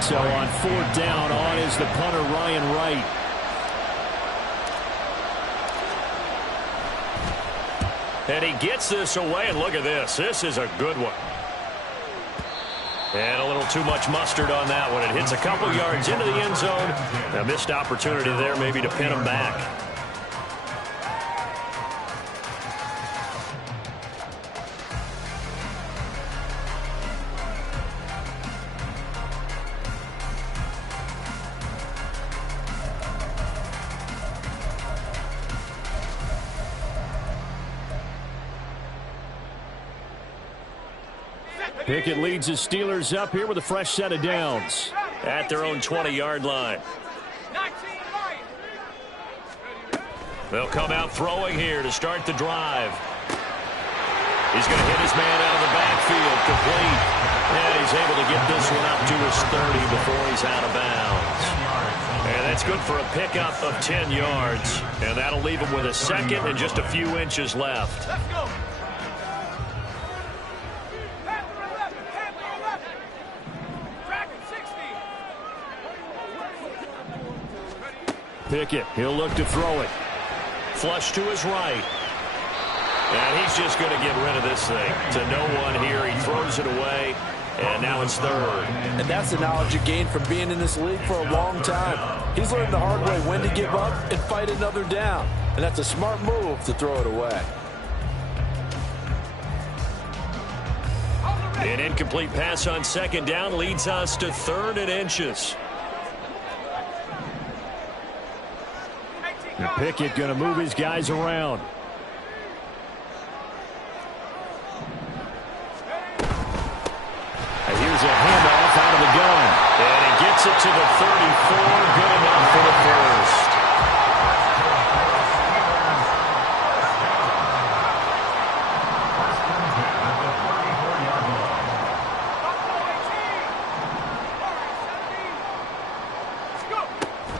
So on fourth down, on is the punter, Ryan Wright. And he gets this away, and look at this. This is a good one. And a little too much mustard on that one. It hits a couple yards into the end zone. A missed opportunity there maybe to pin him back. Pickett leads his Steelers up here with a fresh set of downs. At their own 20-yard line. They'll come out throwing here to start the drive. He's going to hit his man out of the backfield, complete. And he's able to get this one up to his 30 before he's out of bounds. And that's good for a pickup of 10 yards. And that'll leave him with a second and just a few inches left. Let's go. Pickett, he'll look to throw it. Flush to his right. And he's just going to get rid of this thing. To no one here. He throws it away. And now it's third. And that's the knowledge you gain from being in this league for a long time. He's learned the hard way when to give up and fight another down. And that's a smart move to throw it away. An incomplete pass on second down leads us to 3rd and inches. And Pickett going to move his guys around. And here's a handoff out of the gun. And he gets it to the 34. Good enough for the first.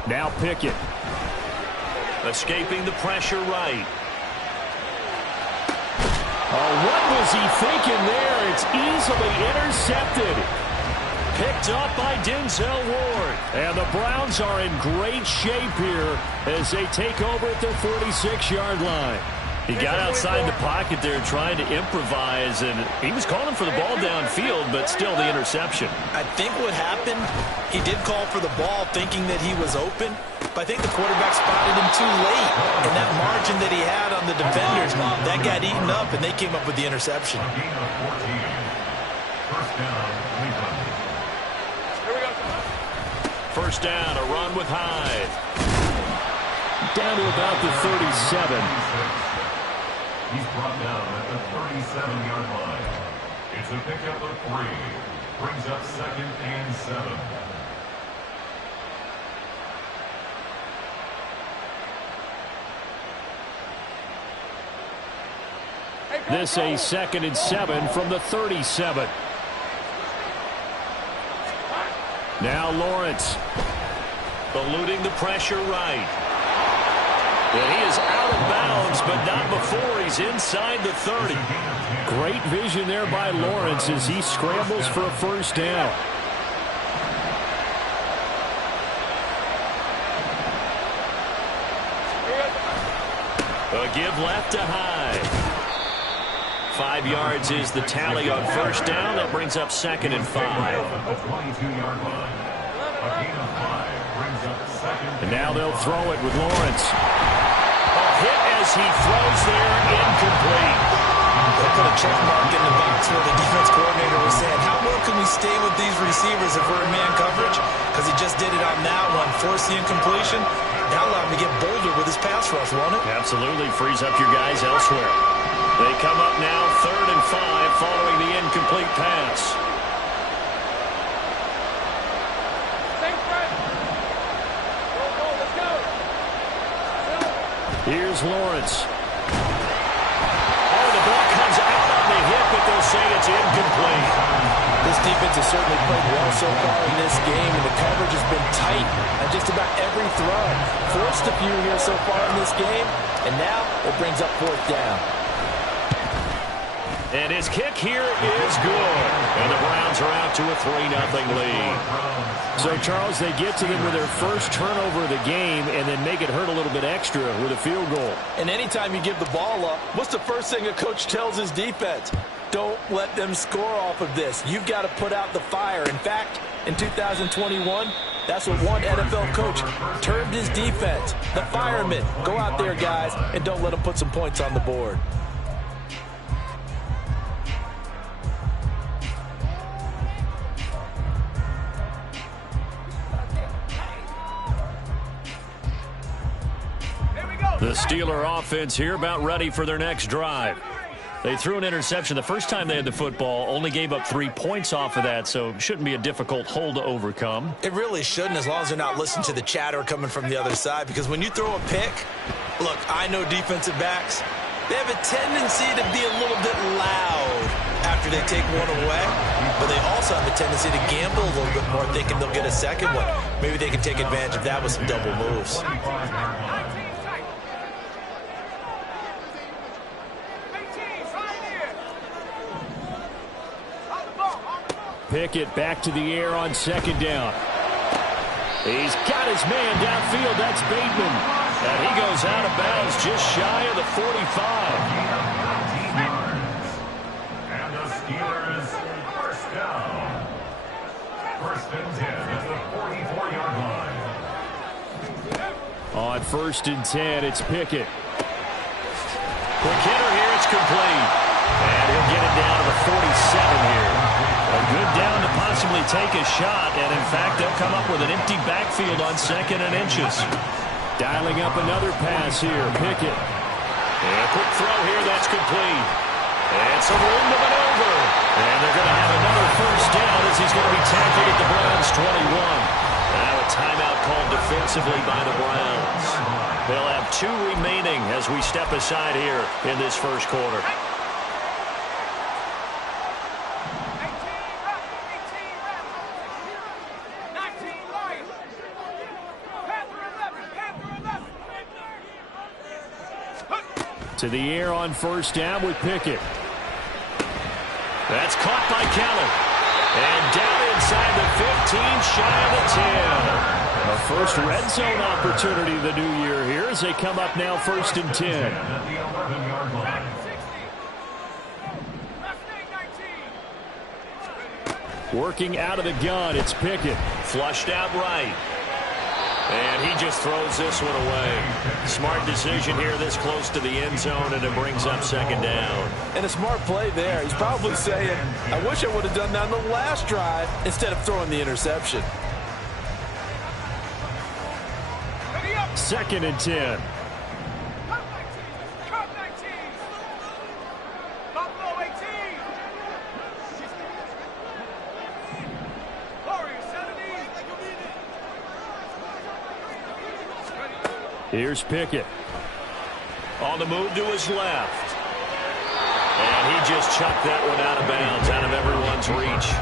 Now Pickett. Escaping the pressure right. Oh, what was he thinking there? It's easily intercepted. Picked up by Denzel Ward. And the Browns are in great shape here as they take over at their 46-yard line. He got outside the pocket there trying to improvise, and he was calling for the ball downfield, but still the interception. I think what happened, he did call for the ball thinking that he was open, but I think the quarterback spotted him too late. And that margin that he had on the defenders, that got eaten up, and they came up with the interception. First down, a run with Hyde. Down to about the 37. He's brought down at the 37-yard line. It's a pickup of 3. Brings up 2nd and 7. This a 2nd and 7 from the 37. Now Lawrence. Eluding the pressure right. And he is out of bounds, but not before he's inside the 30. Great vision there by Lawrence as he scrambles for a first down. A give left to Hyde. 5 yards is the tally on first down. That brings up 2nd and 5. And now they'll throw it with Lawrence. A hit as he throws there, incomplete. They put a check mark in the box where the defense coordinator was saying, how well can we stay with these receivers if we're in man coverage? Because he just did it on that one, forced the incompletion. That allowed him to get bolder with his pass rush, won't it? Absolutely, frees up your guys elsewhere. They come up now 3rd and 5 following the incomplete pass. Here's Lawrence. Oh, the ball comes out on the hit, but they'll say it's incomplete. This defense has certainly played well so far in this game, and the coverage has been tight on just about every throw. Forced a few here so far in this game, and now it brings up 4th down. And his kick here is good. And the Browns are out to a 3-0 lead. So, Charles, they get to them with their first turnover of the game and then make it hurt a little bit extra with a field goal. And anytime you give the ball up, what's the first thing a coach tells his defense? Don't let them score off of this. You've got to put out the fire. In fact, in 2021, that's what one NFL coach termed his defense. The firemen. Go out there, guys, and don't let them put some points on the board. The Steeler offense here about ready for their next drive. They threw an interception the first time they had the football, only gave up 3 points off of that, so it shouldn't be a difficult hole to overcome. It really shouldn't, as long as they're not listening to the chatter coming from the other side, because when you throw a pick, look, I know defensive backs, they have a tendency to be a little bit loud after they take one away, but they also have a tendency to gamble a little bit more, thinking they'll get a second one. Maybe they can take advantage of that with some double moves. Pickett back to the air on second down. He's got his man downfield. That's Bateman. And he goes out of bounds just shy of the 45. And the Steelers first down. First and 10 at the 44-yard line. On first and 10, it's Pickett. Quick hitter here. It's complete. And he'll get it down to the 47 here. A good down to possibly take a shot, and in fact, they'll come up with an empty backfield on 2nd and inches. Dialing up another pass here, Pickett. And a quick throw here, that's complete. And some room to maneuver. And they're going to have another first down as he's going to be tackled at the Browns' 21. Now a timeout called defensively by the Browns. They'll have 2 remaining as we step aside here in this first quarter. To the air on first down with Pickett. That's caught by Kelly. And down inside the 15, shy of the 10. A first red zone opportunity of the new year here as they come up now first and 10. At the 11-yard line. Working out of the gun, it's Pickett. Flushed out right. And he just throws this one away. Smart decision here this close to the end zone, and it brings up second down. And a smart play there. He's probably saying, I wish I would have done that on the last drive instead of throwing the interception. 2nd and 10. Here's Pickett. On the move to his left. And he just chucked that one out of bounds, out of everyone's reach.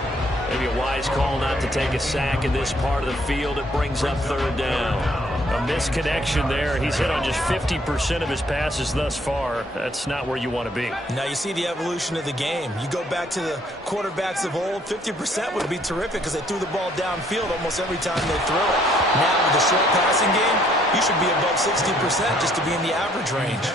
Maybe a wise call not to take a sack in this part of the field. It brings up third down. A misconnection there. He's hit on just 50% of his passes thus far. That's not where you want to be. Now you see the evolution of the game. You go back to the quarterbacks of old, 50% would be terrific because they threw the ball downfield almost every time they throw it. Now with the short passing game, you should be above 60% just to be in the average range.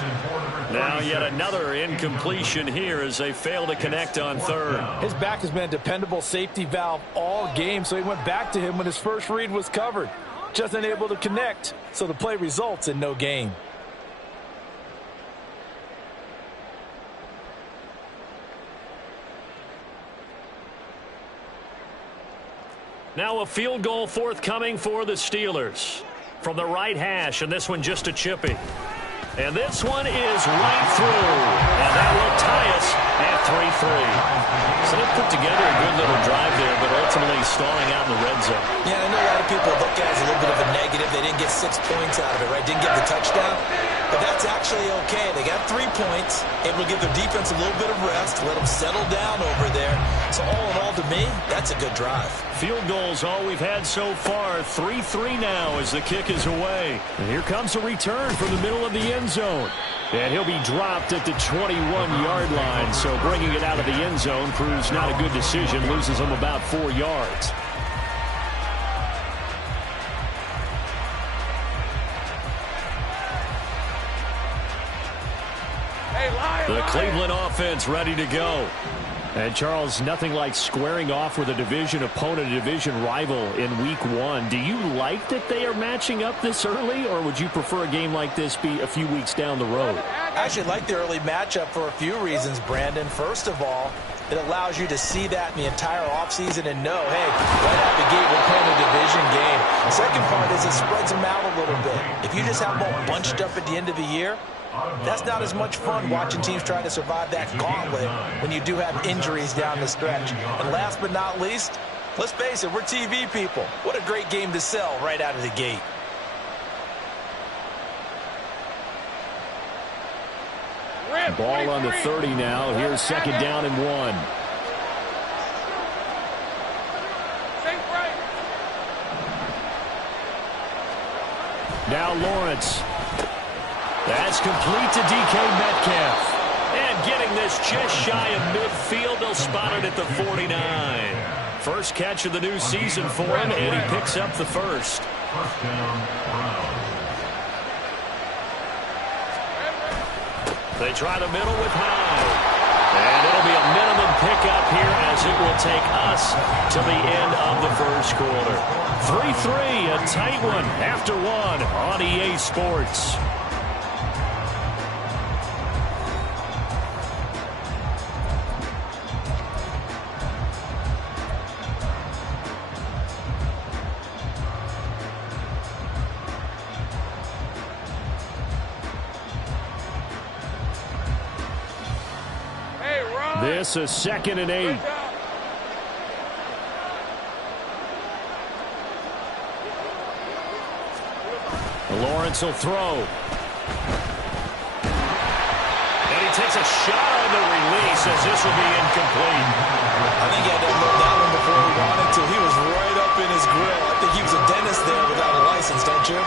Now yet another incompletion here as they fail to connect on third. His back has been a dependable safety valve all game, so he went back to him when his first read was covered. Just unable to connect, so the play results in no gain. Now a field goal forthcoming for the Steelers. From the right hash, and this one just a chippy. And this one is right through. And that will tie us at 3-3. So they put together a good little drive there, but ultimately stalling out in the red zone. Yeah, I know a lot of people look at it as a little bit of a negative. They didn't get 6 points out of it, right? Didn't get the touchdown. But that's actually okay. They got 3 points, able to give their defense a little bit of rest, let them settle down over there. So all in all, to me, that's a good drive. Field goals all we've had so far. 3-3 now as the kick is away. And here comes a return from the middle of the end zone. And he'll be dropped at the 21-yard line. So bringing it out of the end zone proves not a good decision. Loses him about 4 yards. The Cleveland offense ready to go. And, Charles, nothing like squaring off with a division opponent, a division rival in Week 1. Do you like that they are matching up this early, or would you prefer a game like this be a few weeks down the road? I actually like the early matchup for a few reasons, Brandon. First of all, it allows you to see that in the entire offseason and know, hey, right out the gate, we're playing a division game. The second part is it spreads them out a little bit. If you just have them all bunched up at the end of the year, that's not as much fun watching teams try to survive that gauntlet when you do have injuries down the stretch. And last but not least, let's face it, we're TV people. What a great game to sell right out of the gate. Ball on the 30 now. Here's second down and 1. Now Lawrence. That's complete to DK Metcalf. And getting this just shy of midfield. They'll spot it at the 49. First catch of the new season for him, and he picks up the first. First down, Browns. They try the middle with Hyde. And it'll be a minimum pickup here as it will take us to the end of the first quarter. 3-3, a tight one after one on EA Sports. This is 2nd and 8. Lawrence will throw. And he takes a shot on the release as this will be incomplete. I think he had to unload that one before he wanted to. He was right up in his grill. I think he was a dentist there without a license, don't you?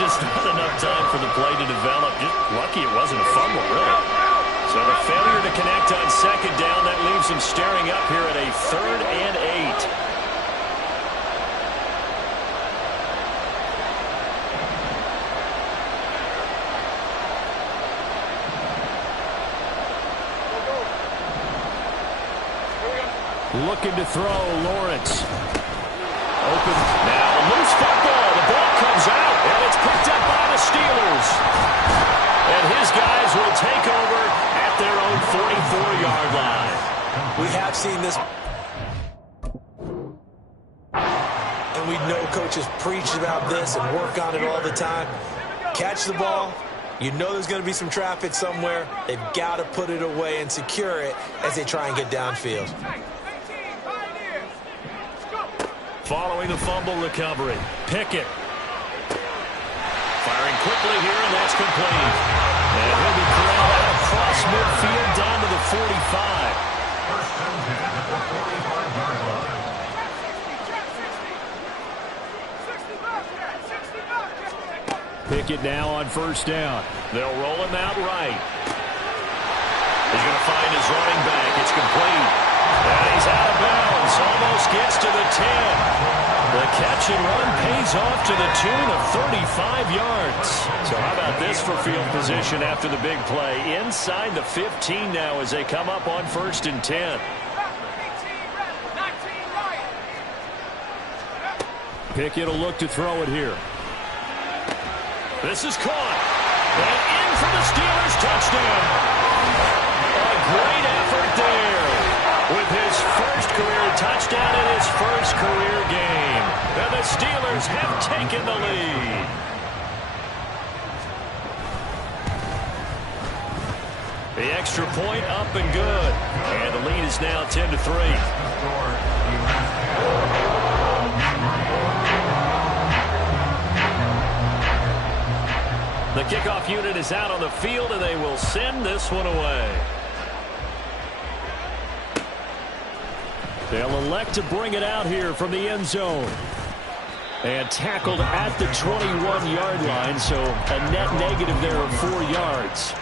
Just not enough time for the play to develop. Just lucky it wasn't a fumble, really. So the failure to connect on second down, that leaves him staring up here at a 3rd and 8. Looking to throw, Lawrence. Open. Now, loose football. The ball comes out, and it's picked up by the Steelers. And his guys will take over at their own 44-yard line. We have seen this. And we know coaches preach about this and work on it all the time. Catch the ball. You know there's going to be some traffic somewhere. They've got to put it away and secure it as they try and get downfield. Following the fumble recovery, Pickett. Firing quickly here, and that's complete. And he'll be corralled out across midfield down to the 45. First and 10 at the 45-yard line. Pickett now on first down. They'll roll him out right. He's going to find his running back. It's complete. And he's out of bounds. Almost gets to the 10. The catch and run pays off to the tune of 35 yards. So how about this for field position after the big play? Inside the 15 now as they come up on 1st and 10. Pickett will look to throw it here. This is caught. And in for the Steelers touchdown. A great effort there. With his first career touchdown in his first career game. And the Steelers have taken the lead. The extra point up and good. And the lead is now 10-3. The kickoff unit is out on the field, and they will send this one away. They'll elect to bring it out here from the end zone. And tackled at the 21-yard line, so a net negative there of 4 yards.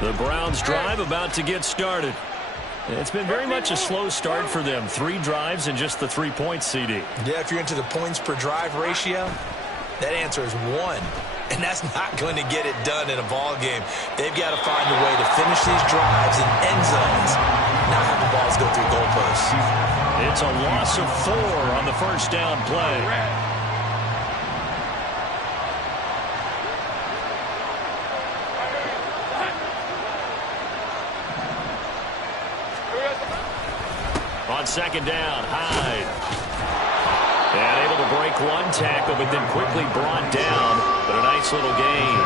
The Browns drive about to get started. It's been very much a slow start for them. 3 drives and just the 3 points, CD. Yeah, if you're into the points per drive ratio, that answer is 1. And that's not going to get it done in a ball game. They've got to find a way to finish these drives in end zones, not have the balls go through goalposts. It's a loss of 4 on the first down play. On second down, Hyde. And able to break 1 tackle, but then quickly brought down. But a nice little gain.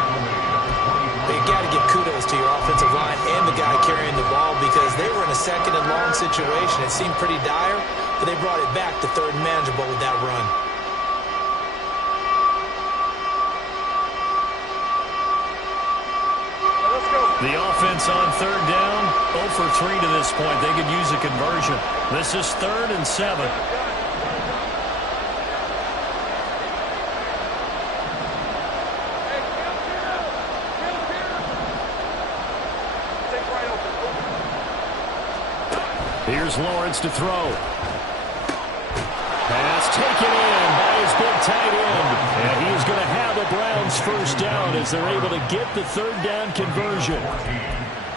You've got to give kudos to your offensive line and the guy carrying the ball because they were in a second and long situation. It seemed pretty dire, but they brought it back to third and manageable with that run. The offense on third down, 0 for 3 to this point. They could use a conversion. This is 3rd and 7. Here's Lawrence to throw. Pass taken in by his big tight end. And he is going to have the Browns first down as they're able to get the third down conversion.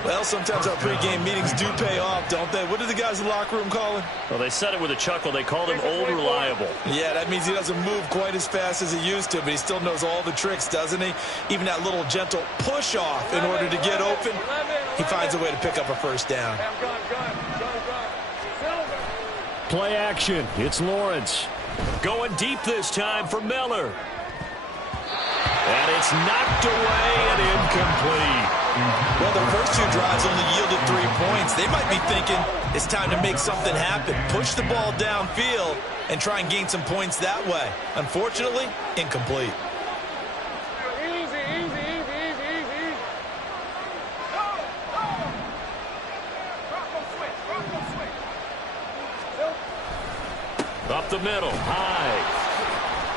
Well, sometimes our pregame meetings do pay off, don't they? What do the guys in the locker room call him? Well, they said it with a chuckle. They called him Old Reliable. Yeah, that means he doesn't move quite as fast as he used to, but he still knows all the tricks, doesn't he? Even that little gentle push-off in order to get open, he finds a way to pick up a first down. Play action. It's Lawrence. Going deep this time for Miller. And it's knocked away and incomplete. Well, the first 2 drives only yielded 3 points. They might be thinking it's time to make something happen. Push the ball downfield and try and gain some points that way. Unfortunately, incomplete. Up the middle, high.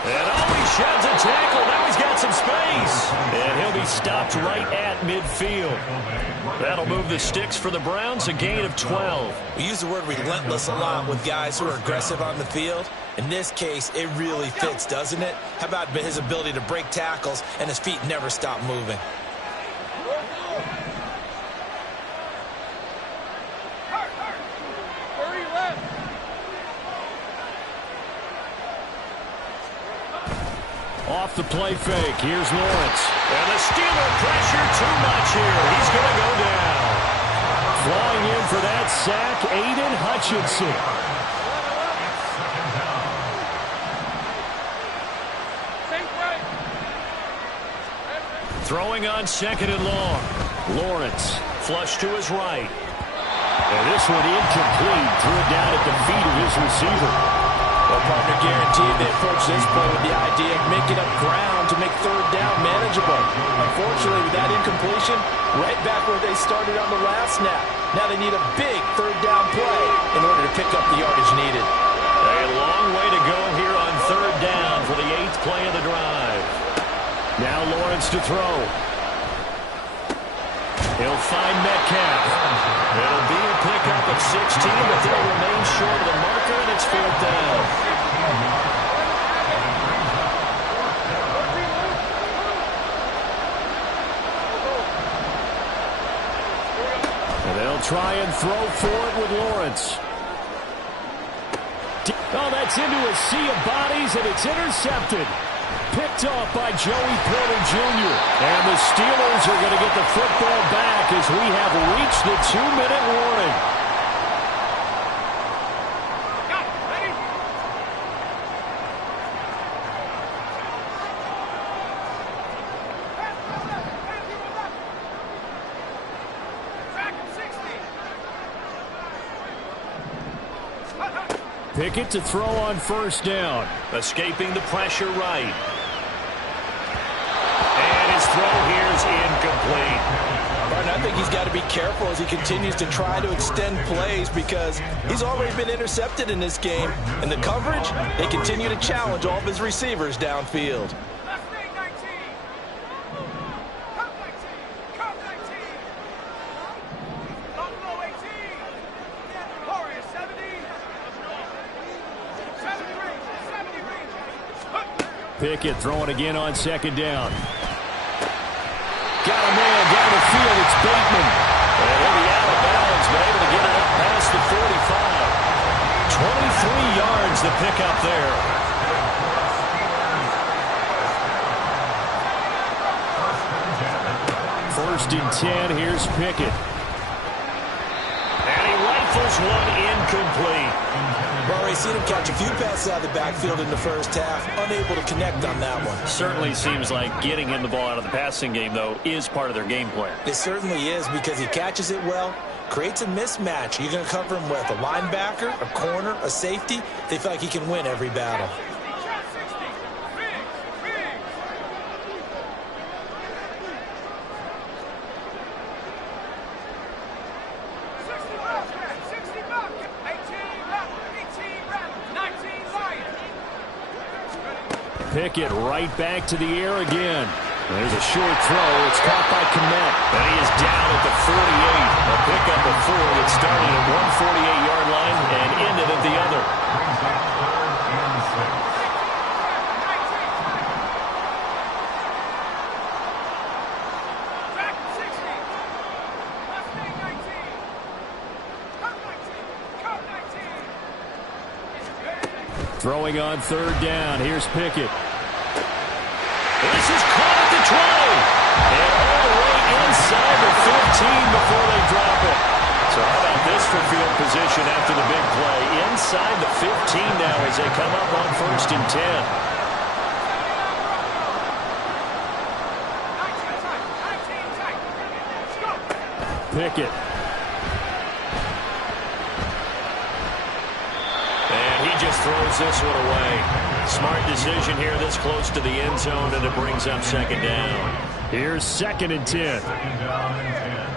And he sheds a tackle. Now he's got some space. And he'll be stopped right at midfield. That'll move the sticks for the Browns, a gain of 12. We use the word relentless a lot with guys who are aggressive on the field. In this case, it really fits, doesn't it? How about his ability to break tackles and his feet never stop moving? Off the play fake. Here's Lawrence. And the Steeler pressure too much here. He's going to go down. Flying in for that sack, Aiden Hutchinson. Throwing on second and long. Lawrence, flush to his right. And this one incomplete. Threw it down at the feet of his receiver. Well, partner, guaranteed they approach this play with the idea of making up ground to make third down manageable. Unfortunately, with that incompletion, right back where they started on the last snap. Now they need a big third down play in order to pick up the yardage needed. A long way to go here on third down for the 8th play of the drive. Now Lawrence to throw. He'll find Metcalf. It'll be a pickup of 16, but they'll remain short of the marker, and it's 4th down. And they'll try and throw for it with Lawrence. Oh, that's into a sea of bodies, and it's intercepted. Picked off by Joey Porter Jr. And the Steelers are going to get the football back as we have reached the 2-minute warning. Pickett to throw on first down. Escaping the pressure right. And his throw here is incomplete. And I think he's got to be careful as he continues to try to extend plays because he's already been intercepted in this game. And the coverage, they continue to challenge all of his receivers downfield. Pickett throwing again on second down. Got a man down the field. It's Bateman. And he'll be out of bounds, but able to get it up past the 45. 23 yards the pickup there. First and 10. Here's Pickett. And he rifles one incomplete. Well, seen him catch a few passes out of the backfield in the first half, unable to connect on that one. Certainly seems like getting him the ball out of the passing game, though, is part of their game plan. It certainly is because he catches it well, creates a mismatch. You're going to cover him with a linebacker, a corner, a safety. They feel like he can win every battle. Pickett right back to the air again. There's a short throw. It's caught by Kmet. And he is down at the 48. A pickup of 4 that started at 148-yard line and ended at the other. Throwing on third down. Here's Pickett. This is caught at the 20. And all the way inside the 15 before they drop it. So how about this for field position after the big play? Inside the 15 now as they come up on first and 10. Pickett. Just throws this one away. Smart decision here this close to the end zone, and it brings up second down. Here's second and 10. Second down and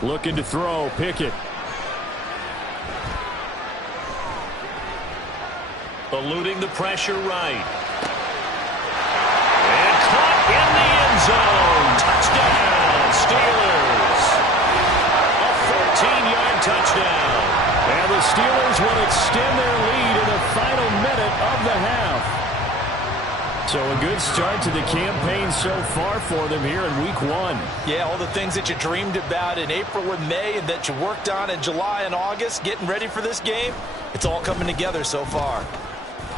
10. Looking to throw. Pickett. Eluding the pressure right. In the end zone. Touchdown, Steelers. A 14-yard touchdown. And the Steelers will extend their lead in the final minute of the half. So a good start to the campaign so far for them here in week 1. Yeah, all the things that you dreamed about in April and May and that you worked on in July and August, getting ready for this game, it's all coming together so far.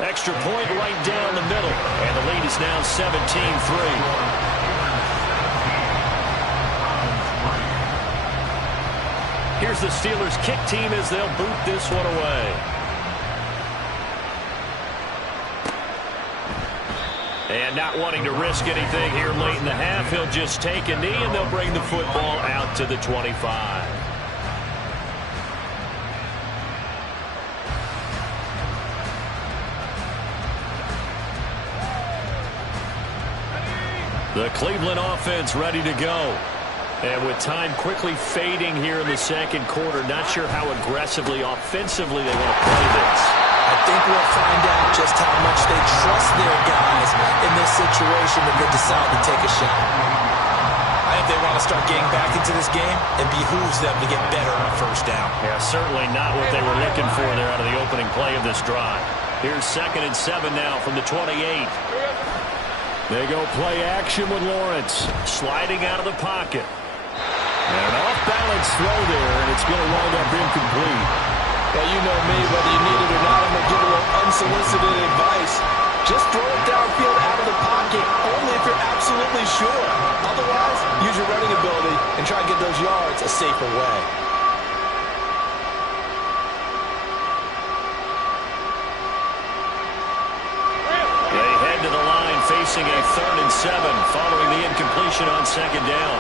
Extra point right down the middle. And the lead is now 17-3. Here's the Steelers kick team as they'll boot this one away. And not wanting to risk anything here late in the half, he'll just take a knee and they'll bring the football out to the 25. The Cleveland offense ready to go. And with time quickly fading here in the second quarter, not sure how aggressively, offensively they want to play this. I think we'll find out just how much they trust their guys in this situation if they decide to take a shot. I think they want to start getting back into this game. It behooves them to get better on first down. Yeah, certainly not what they were looking for there out of the opening play of this drive. Here's 2nd and 7 now from the 28. They go play action with Lawrence. Sliding out of the pocket. And an off-balance throw there, and it's going to wind up incomplete. Well, you know me, whether you need it or not, I'm going to give a little unsolicited advice. Just throw it downfield out of the pocket, only if you're absolutely sure. Otherwise, use your running ability and try and get those yards a safer way. Facing a 3rd and 7 following the incompletion on second down.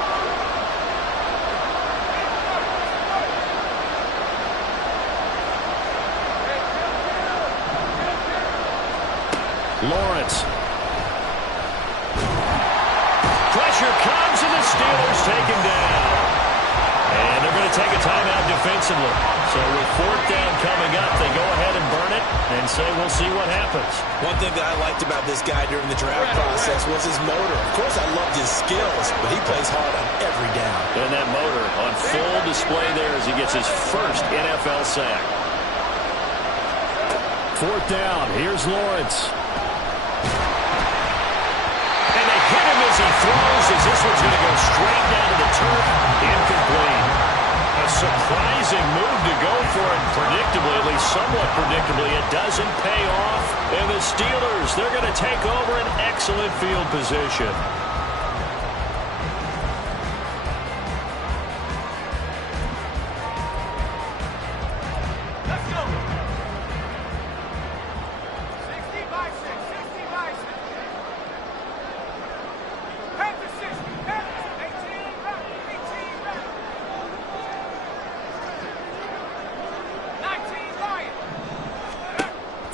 Lawrence. Pressure comes, and the Steelers take him down. And they're going to take a timeout defensively. So with fourth down coming up, they go ahead and burn it and say we'll see what happens. One thing that I liked about this guy during the draft process was his motor. Of course, I loved his skills, but he plays hard on every down. And that motor on full display there as he gets his first NFL sack. Fourth down. Here's Lawrence. And they hit him as he throws, as this one's going to go straight down to the turf. Incomplete. A surprising move to go for it. Predictably, at least somewhat predictably, it doesn't pay off. And the Steelers, they're going to take over an excellent field position.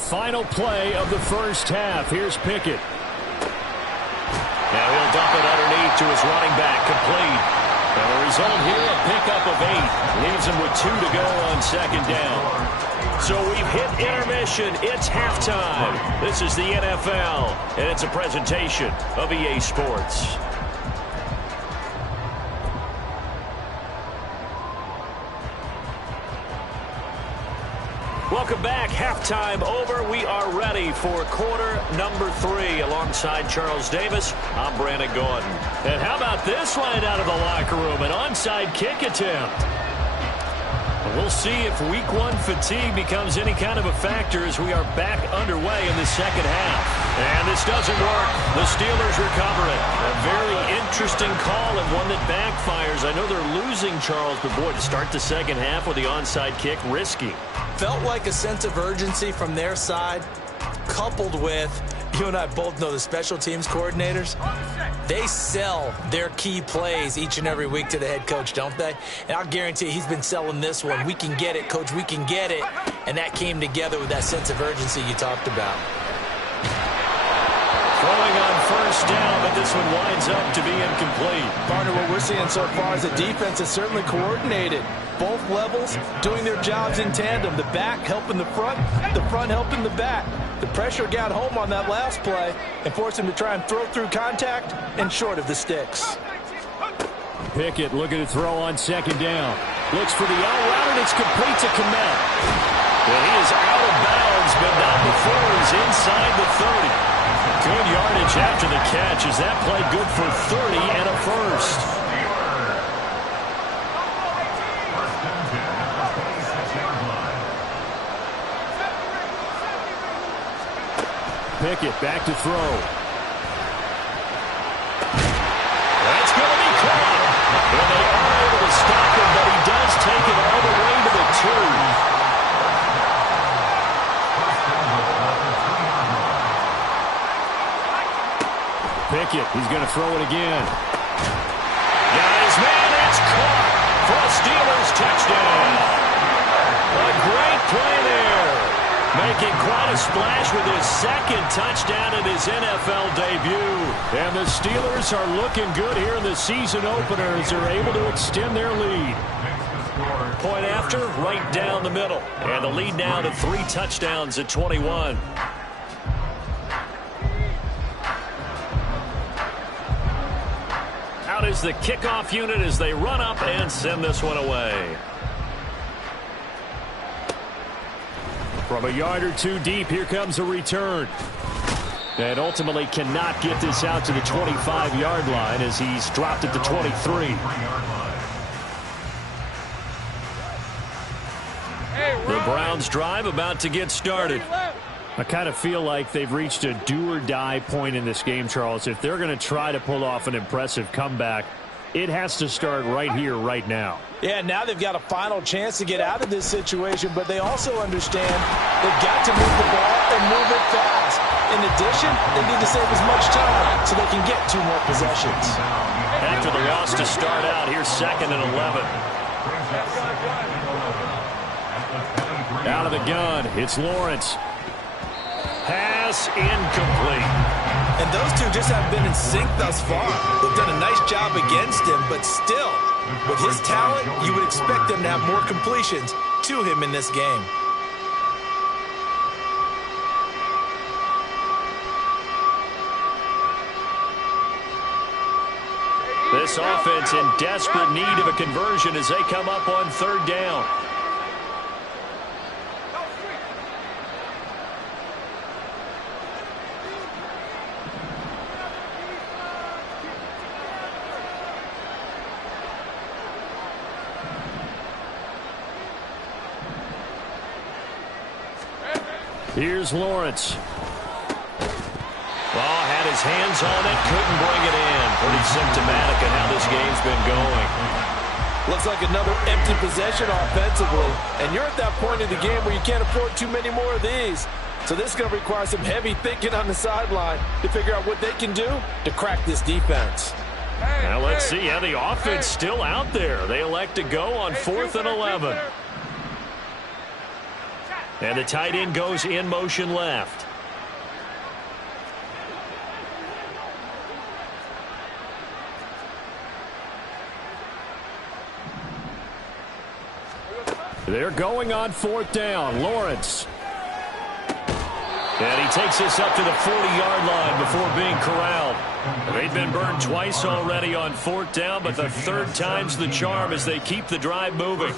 Final play of the first half. Here's Pickett. Now he'll dump it underneath to his running back. Complete. And the result here, a pickup of 8. Leaves him with 2 to go on second down. So we've hit intermission. It's halftime. This is the NFL, and it's a presentation of EA Sports. Welcome back. Halftime over. We are ready for quarter number 3. Alongside Charles Davis, I'm Brandon Gordon. And how about this line out of the locker room? An onside kick attempt. We'll see if week 1 fatigue becomes any kind of a factor as we are back underway in the second half. And this doesn't work. The Steelers recover it. A very interesting call and one that backfires. I know they're losing, Charles, but boy, to start the second half with the onside kick, risky. Felt like a sense of urgency from their side, coupled with, you and I both know the special teams coordinators, they sell their key plays each and every week to the head coach, don't they? And I'll guarantee he's been selling this one. We can get it, coach, we can get it. And that came together with that sense of urgency you talked about. Throwing on first down, but this one winds up to be incomplete. Partner, what we're seeing so far is the defense is certainly coordinated. Both levels doing their jobs in tandem. The back helping the front helping the back. The pressure got home on that last play and forced him to try and throw through contact and short of the sticks. Pickett looking to throw on second down. Looks for the out route, and it's complete to Kmet. And he is out of bounds, but not before he's inside the 30. Good yardage after the catch. Is that play good for 30 and a first? Pickett back to throw. That's going to be caught. And they are able to stop him, but he does take it all the way to the 2. Pickett, he's going to throw it again. Got his man, it's caught for a Steelers touchdown. A great play there. Making quite a splash with his second touchdown in his NFL debut. And the Steelers are looking good here in the season opener as they're able to extend their lead. Point after, right down the middle. And the lead now to 3 touchdowns at 21. Out is the kickoff unit as they run up and send this one away. From a yard or 2 deep, here comes a return. And ultimately cannot get this out to the 25-yard line as he's dropped at the 23. The Browns drive about to get started. I kind of feel like they've reached a do-or-die point in this game, Charles. If they're going to try to pull off an impressive comeback, it has to start right here, right now. Yeah, now they've got a final chance to get out of this situation, but they also understand they've got to move the ball and move it fast. In addition, they need to save as much time so they can get 2 more possessions. After the loss to start out, here's 2nd and 11. Out of the gun, it's Lawrence. Has pass incomplete. And those two just haven't been in sync thus far. They've done a nice job against him, but still, with his talent, you would expect them to have more completions to him in this game. This offense in desperate need of a conversion as they come up on third down. Here's Lawrence. Oh, had his hands on it, couldn't bring it in. Pretty symptomatic of how this game's been going. Looks like another empty possession offensively. And you're at that point in the game where you can't afford too many more of these. So this is going to require some heavy thinking on the sideline to figure out what they can do to crack this defense. Now let's see how the offense still out there. They elect to go on 4th and 11. And the tight end goes in motion left. They're going on 4th down. Lawrence. And he takes this up to the 40-yard line before being corralled. They've been burned twice already on 4th down, but the third time's the charm as they keep the drive moving.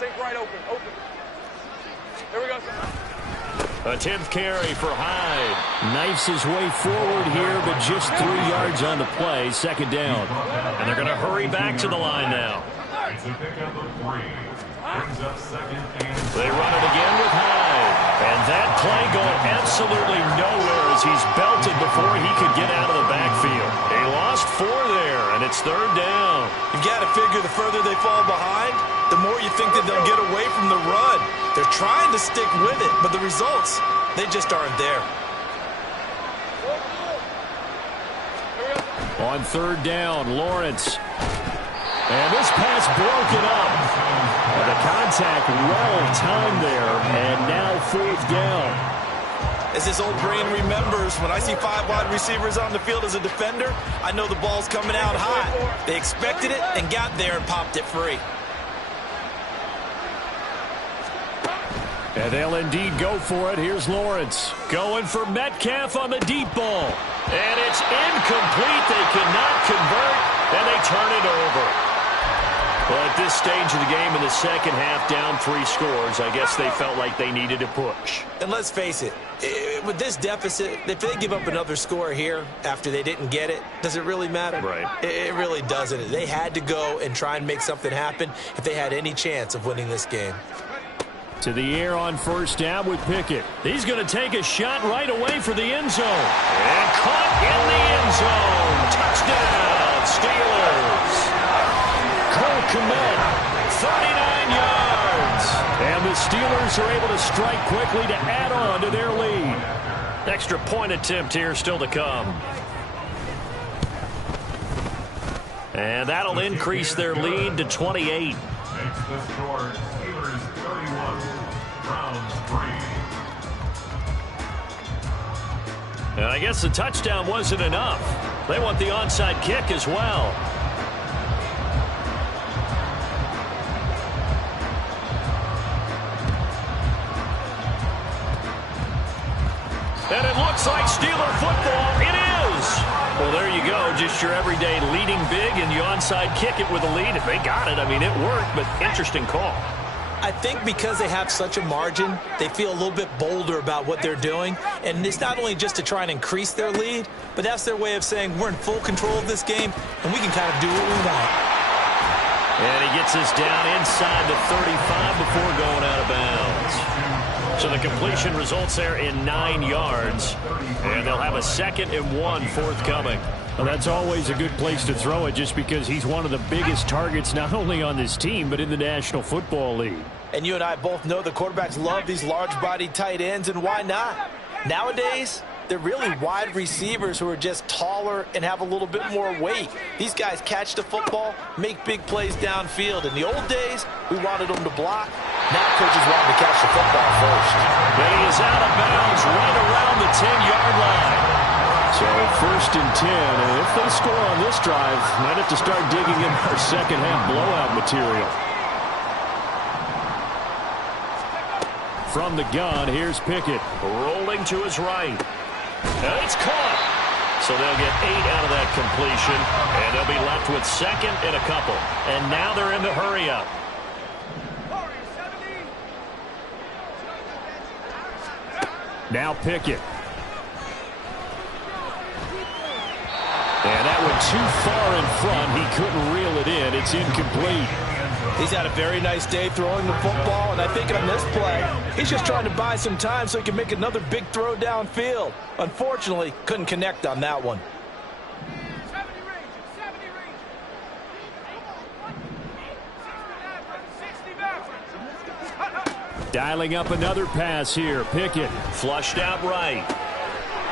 Take right open. There we go. A 10th carry for Hyde. Knifes his way forward here, but just 3 yards on the play. 2nd down. And they're going to hurry back to the line now. It's a pickup of 3. Brings up 2nd and 5. They run it again with Hyde. And that play going absolutely nowhere as he's belted before he could get out of the backfield. They lost 4 there, and it's 3rd down. You've got to figure the further they fall behind, the more you think that they'll get away from the run. They're trying to stick with it, but the results, they just aren't there. On 3rd down, Lawrence. And this pass broken up. The contact well timed there, and now 4th down. As this old brain remembers, when I see 5 wide receivers on the field as a defender, I know the ball's coming out high. They expected it and got there and popped it free. And they'll indeed go for it. Here's Lawrence going for Metcalf on the deep ball. And it's incomplete. They cannot convert, and they turn it over. Well, at this stage of the game in the second half, down 3 scores, I guess they felt like they needed to push. And let's face it, with this deficit, if they give up another score here after they didn't get it, does it really matter? Right. It really doesn't. They had to go and try and make something happen if they had any chance of winning this game. To the air on 1st down with Pickett. He's going to take a shot right away for the end zone. And caught in the end zone. Touchdown, Steelers. Cole Kmet, 39 yards. And the Steelers are able to strike quickly to add on to their lead. Extra point attempt here still to come. And that'll increase their lead to 28. Makes the score Steelers 31, Browns 3. And I guess the touchdown wasn't enough. They want the onside kick as well. And it looks like Steeler football. It is. Well, there you go. Just your everyday leading big, and you onside kick it with a lead. If they got it, I mean, it worked, but interesting call. I think because they have such a margin, they feel a little bit bolder about what they're doing. And it's not only just to try and increase their lead, but that's their way of saying we're in full control of this game, and we can kind of do what we want. And he gets us down inside the 35 before going out of bounds. So the completion results there in 9 yards. And they'll have a 2nd and 1 forthcoming. Well, that's always a good place to throw it just because he's one of the biggest targets not only on this team but in the National Football League. And you and I both know the quarterbacks love these large-bodied tight ends, and why not? Nowadays, they're really wide receivers who are just taller and have a little bit more weight. These guys catch the football, make big plays downfield. In the old days, we wanted them to block. Now coaches want him to catch the football first. And he is out of bounds right around the 10-yard line. So 1st and 10, and if they score on this drive, might have to start digging in our second-half blowout material. From the gun, here's Pickett. Rolling to his right. And it's caught. So they'll get 8 out of that completion, and they'll be left with 2nd and a couple. And now they're in the hurry-up. Now Pickett. And that went too far in front. He couldn't reel it in. It's incomplete. He's had a very nice day throwing the football, and I think on this play, he's just trying to buy some time so he can make another big throw downfield. Unfortunately, couldn't connect on that one. Dialing up another pass here. Pickett. Flushed out right.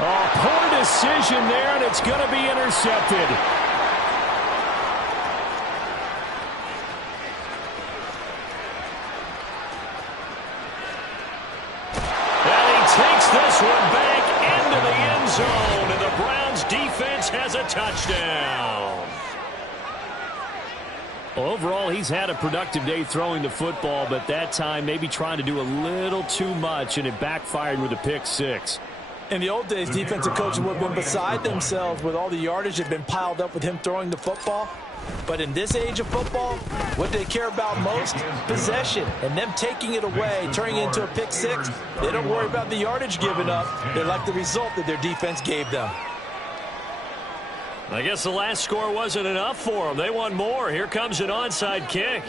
Oh, poor decision there, and it's going to be intercepted. And he takes this one back into the end zone, and the Browns defense has a touchdown. Overall, he's had a productive day throwing the football, but that time maybe trying to do a little too much, and it backfired with a pick 6. In the old days, defensive coaches would have been beside themselves with all the yardage that had been piled up with him throwing the football. But in this age of football, what they care about most? Possession. And them taking it away, turning it into a pick 6. They don't worry about the yardage given up. They like the result that their defense gave them. I guess the last score wasn't enough for them. They want more. Here comes an onside kick.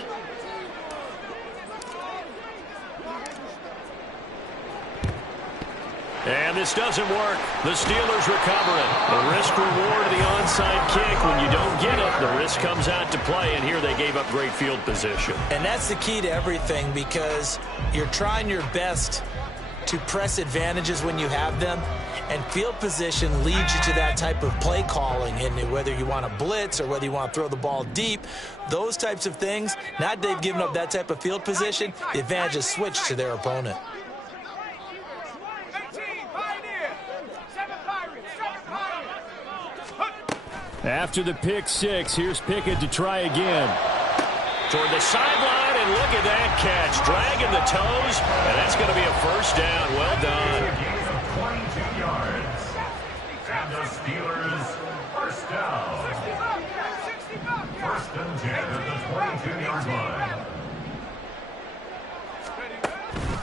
And this doesn't work. The Steelers recover it. The risk-reward of the onside kick. When you don't get it, the risk comes out to play, and here they gave up great field position. And that's the key to everything, because you're trying your best to press advantages when you have them, and field position leads you to that type of play calling. And whether you want to blitz or whether you want to throw the ball deep, those types of things, now that they've given up that type of field position, the advantage is switched to their opponent. After the pick 6, here's Pickett to try again. Toward the sideline, and look at that catch. Dragging the toes, and that's going to be a first down. Well done. Gain of 22 yards. And the Steelers first down. 1st and 10 at the 22-yard line.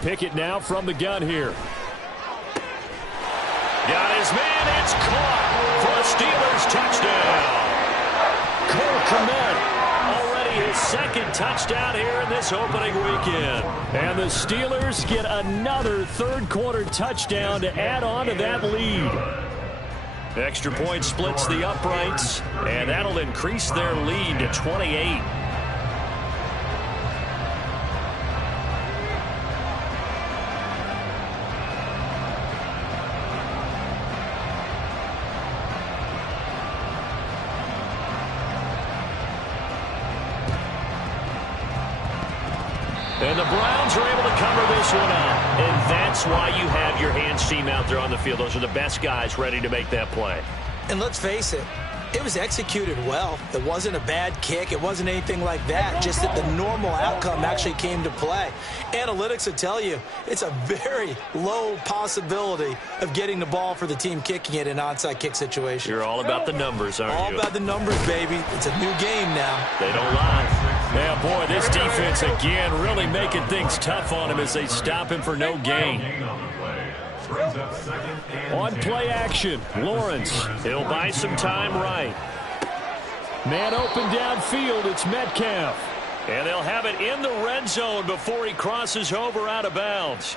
Pickett now from the gun here. Got his man. It's caught for a Steelers touchdown. Cole Kmet, already his 2nd touchdown here in this opening weekend. And the Steelers get another third-quarter touchdown to add on to that lead. Extra point splits the uprights, and that'll increase their lead to 28. And the Browns are able to cover this one up. And that's why you have your hands team out there on the field. Those are the best guys ready to make that play. And let's face it, it was executed well. It wasn't a bad kick. It wasn't anything like that. Just that the normal outcome actually came to play. Analytics will tell you it's a very low possibility of getting the ball for the team kicking it in an onside kick situation. You're all about the numbers, aren't you? All about the numbers, baby. It's a new game now. They don't lie. Yeah, boy, this defense again really making things tough on him as they stop him for no gain. On play action, Lawrence. He'll buy some time right. Man open downfield, it's Metcalf. And they'll have it in the red zone before he crosses over out of bounds.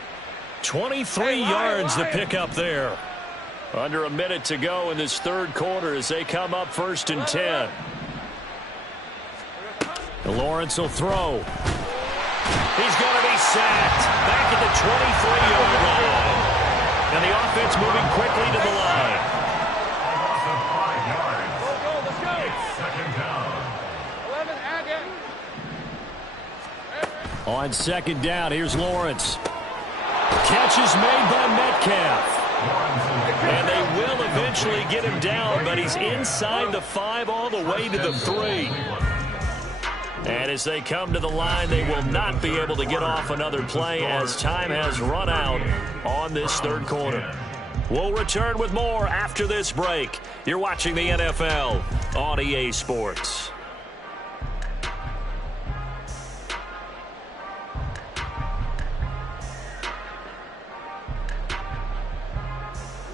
23 yards to pick up there. Under a minute to go in this third quarter as they come up 1st and 10. Lawrence will throw. He's going to be sacked back at the 23-yard line. And the offense moving quickly to the line. Let's go. It's 2nd down. On second down, here's Lawrence. Catch is made by Metcalf. And they will eventually get him down, but he's inside the 5 all the way to the 3. And as they come to the line, they will not be able to get off another play as time has run out on this third quarter. We'll return with more after this break. You're watching the NFL on EA Sports.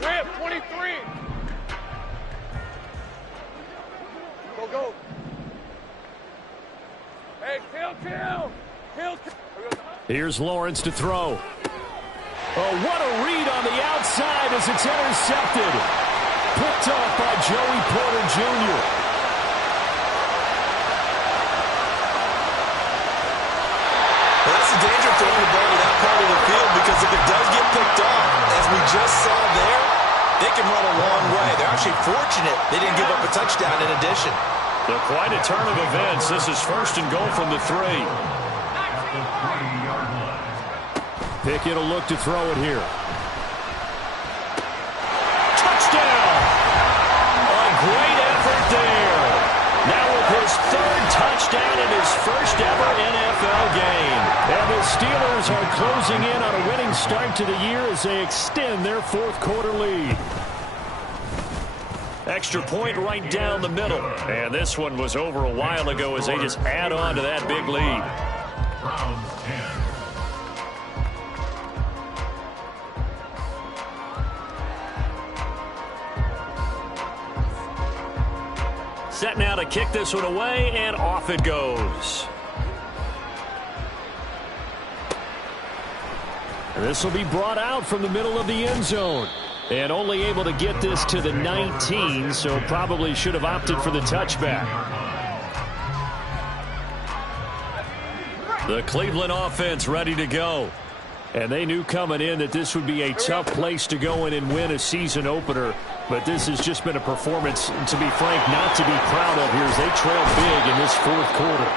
Rip, 23. Go. Hey, kill. Here's Lawrence to throw. Oh, what a read on the outside as it's intercepted. Picked off by Joey Porter Jr. Well, that's the danger of throwing the ball to that part of the field, because if it does get picked off, as we just saw there, they can run a long way. They're actually fortunate they didn't give up a touchdown in addition. So quite a turn of events. This is first and goal from the 3. Pickett will look to throw it here. Touchdown! A great effort there. Now with his 3rd touchdown in his first ever NFL game. And the Steelers are closing in on a winning start to the year as they extend their 4th quarter lead. Extra point right down the middle. And this one was over a while ago as they just add on to that big lead. Browns 10. Set now to kick this one away, and off it goes. This will be brought out from the middle of the end zone. And only able to get this to the 19, so probably should have opted for the touchback. The Cleveland offense ready to go. And they knew coming in that this would be a tough place to go in and win a season opener. But this has just been a performance, to be frank, not to be proud of here as they trail big in this 4th quarter.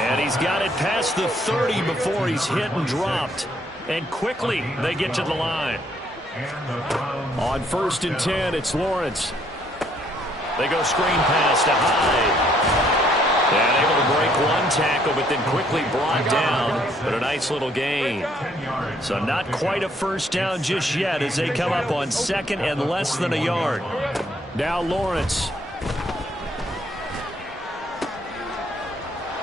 And he's got it past the 30 before he's hit and dropped. And quickly they get to the line. On 1st and 10, it's Lawrence. They go screen pass to Hyde. And able to break one tackle, but then quickly brought down. But a nice little gain. So not quite a first down just yet as they come up on 2nd and less than a yard. Now Lawrence.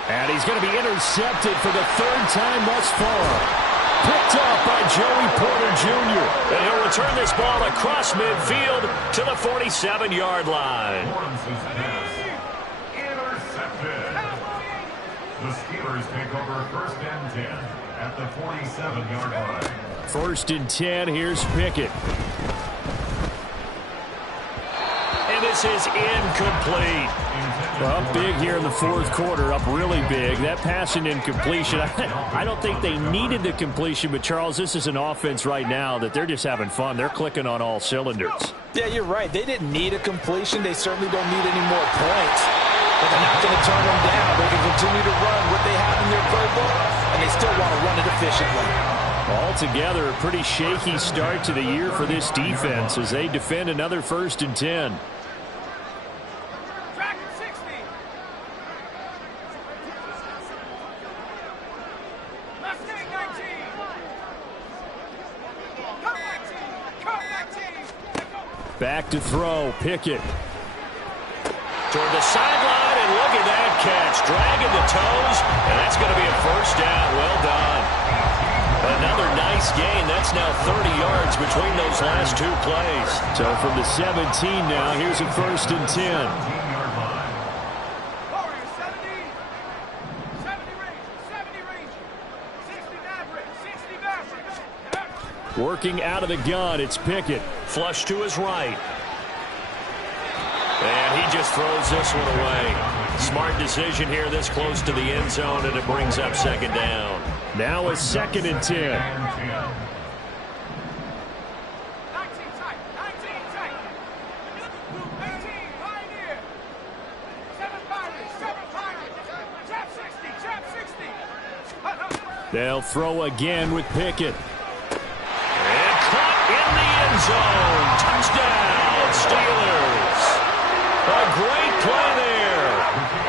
And he's going to be intercepted for the 3rd time thus far. Picked off by Joey Porter Jr. And he'll return this ball across midfield to the 47-yard line. The Steelers take over 1st and 10 at the 47-yard line. 1st and 10, here's Pickett. And this is incomplete. Well, up big here in the 4th quarter, up really big. That pass and incompletion, I don't think they needed the completion, but Charles, this is an offense right now that they're just having fun. They're clicking on all cylinders. Yeah, you're right. They didn't need a completion. They certainly don't need any more points. But they're not going to turn them down. They can continue to run what they have in their playbook, and they still want to run it efficiently. Altogether, a pretty shaky start to the year for this defense as they defend another 1st and 10. Back to throw, Pickett. Toward the sideline, and look at that catch. Dragging the toes, and that's going to be a first down. Well done. Another nice gain. That's now 30 yards between those last 2 plays. So from the 17 now, here's a 1st and 10. Working out of the gun, it's Pickett. Flush to his right. And he just throws this one away. Smart decision here this close to the end zone, and it brings up 2nd down. Now a 2nd and 10. They'll throw again with Pickett. And caught in the end zone. Touchdown, Steelers. A great play there.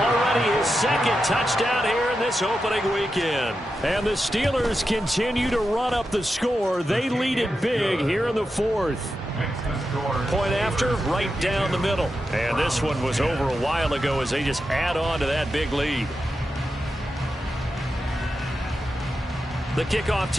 Already his second touchdown here in this opening weekend. And the Steelers continue to run up the score. They lead it big here in the fourth. Point after, right down the middle. And this one was over a while ago as they just add on to that big lead. The kickoff team.